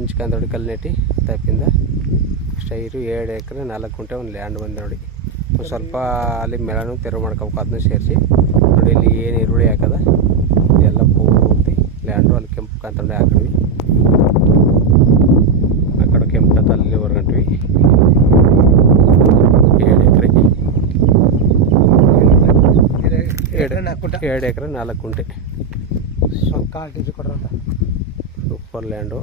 ಹಂಚ್ಕೊಂಡು ಕಲ್ಲು ನೆಟ್ಟಿ ತಪ್ಪಿಂದ ಸ್ಟೈರು 2 ಎಕರೆ 4 ಗುಂಟೆ ಒಂದು ಲ್ಯಾಂಡ್ ಬಂದೆ ನೋಡಿ. ಸ್ವಲ್ಪ ಅಲ್ಲಿ ಮೇಲೂ ತೆರವು ಮಾಡ್ಕೋಬೇಕು, ಅದನ್ನು ಸೇರಿಸಿ ನೋಡಿ. ಇಲ್ಲಿ ಏನು ಈರುಳ್ಳಿ ಹಾಕದ ಎಲ್ಲ ಪೂರ್ತಿ ಲ್ಯಾಂಡು ಅಲ್ಲಿ ಕೆಂಪು ಕಾಂತಂಡೆ ಹಾಕಿದ್ವಿ. ಆ ಕಡೆ ಕೆಂಪು ಕಾಂತ ಅಲ್ಲಿ ಹೊರಗಂಟ್ವಿ. 2 ಎಕರೆ 2 ಎಕರೆ 4 ಗುಂಟೆ super land.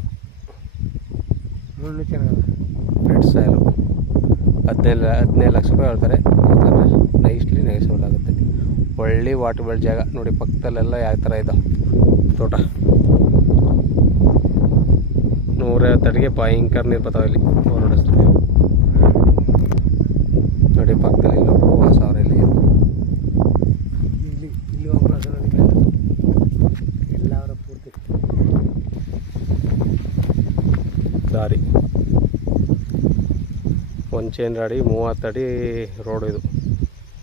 Red soil 15 lakh ರೂಪಾಯಿ ಹೇಳ್ತಾರೆ. ನೈಸ್ಲಿ ನೆಗೆಸಬಲ್ ಆಗುತ್ತೆ. ಒಳ್ಳೆ ವಾಟರ್ ಜಾಗ ನೋಡಿ. ಪಕ್ಕದಲ್ಲೆಲ್ಲ ಯಾವ ಥರ ಇದ್ದಾವೆ ತೋಟ. 150 ಅಡಿಗೆ ಭಯಂಕರ ನೀರು ಬರ್ತಾವೆ ಇಲ್ಲಿ ಹೊರಡಿಸ್ತಾರೆ ನೋಡಿ. ಪಕ್ಕದಲ್ಲಿ ಇಲ್ಲೊಬ್ಬರು ವಾಸ ಅವ್ರ ಇಲ್ಲಿ ಎಲ್ಲ ಅವರ ಪೂರ್ತಿ ದಾರಿ ಒಂಚೇನ್ ಅಡಿ 30 ಅಡಿ ರೋಡು. ಇದು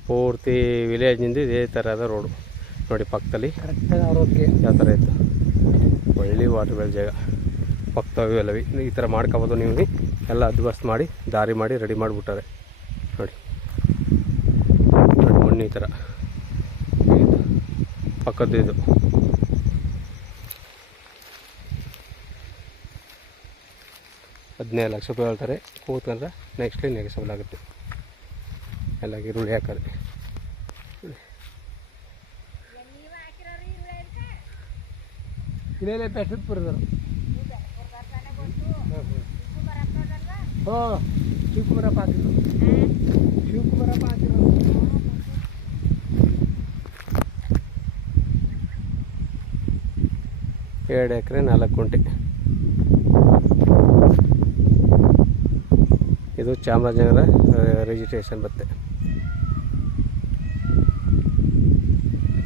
ಪೂರ್ತಿ ವಿಲೇಜ್ನಿಂದ ಇದೇ ಥರದ ರೋಡು ನೋಡಿ. ಪಕ್ಕದಲ್ಲಿ ಯಾವ ಥರ ಇತ್ತು. ಒಳ್ಳೆ ವಾಟರ್ ಜಾಗ ಪಕ್ಕದವು ಎಲ್ಲವಿ ಈ ಥರ ಮಾಡ್ಕೋಬೋದು ನೀವು. ಎಲ್ಲ ಅದ್ವಸ್ತು ಮಾಡಿ ದಾರಿ ಮಾಡಿ ರೆಡಿ ಮಾಡಿಬಿಟ್ಟಾರೆ ನೋಡಿ. ನೋಡಿ ಮಣ್ಣು ಈ ಥರ ಪಕ್ಕದ್ದು. ಇದು 15 ಲಕ್ಷ ರೂಪಾಯಿ ಹೇಳ್ತಾರೆ. ಕೂತ್ಕೊಂಡ್ರೆ ನೆಕ್ಸ್ಟ್ಲಿ ನೆಗೆಸಬಲ್ ಆಗುತ್ತೆ. ಎಲ್ಲ ಈರುಳ್ಳಿ ಹಾಕೋದು ಇಲ್ಲೇ ಪೆಟ್ರೋಲ್ ಪುರದರು. ಹಾಂ ಶಿವಕುಮಾರಪ್ಪ ಹಾಕಿದ್ರು. ಶಿವಕುಮಾರಪ್ಪ ಹಾಕಿದ್ರು. 2 ಎಕರೆ 4 ಗುಂಟೆ. ಇದು ಚಾಮರಾಜನಗರ ರಿಜಿಸ್ಟ್ರೇಷನ್ ಬರುತ್ತೆ.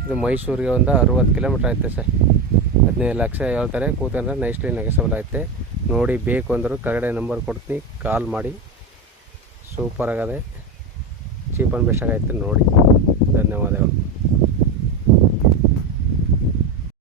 ಇದು ಮೈಸೂರಿಗೆ ಒಂದು 60 ಕಿಲೋಮೀಟ್ರ್ ಆಯ್ತು ಸರ್. 15 ಲಕ್ಷ ಹೇಳ್ತಾರೆ. ಕೂತಂದ್ರೆ ನೈಸ್ಲಿ ನೆಗೆಸಬಲ್ ಆಯ್ತೆ ನೋಡಿ. ಬೇಕು ಅಂದರೂ ಕೆಳಗಡೆ ನಂಬರ್ ಕೊಡ್ತೀನಿ, ಕಾಲ್ ಮಾಡಿ. ಸೂಪರ್ ಆಗದೆ, ಚೀಪ್ ಆ್ಯಂಡ್ ಬೆಸ್ಟ್ ಆಗೈತೆ ನೋಡಿ. ಧನ್ಯವಾದಗಳು.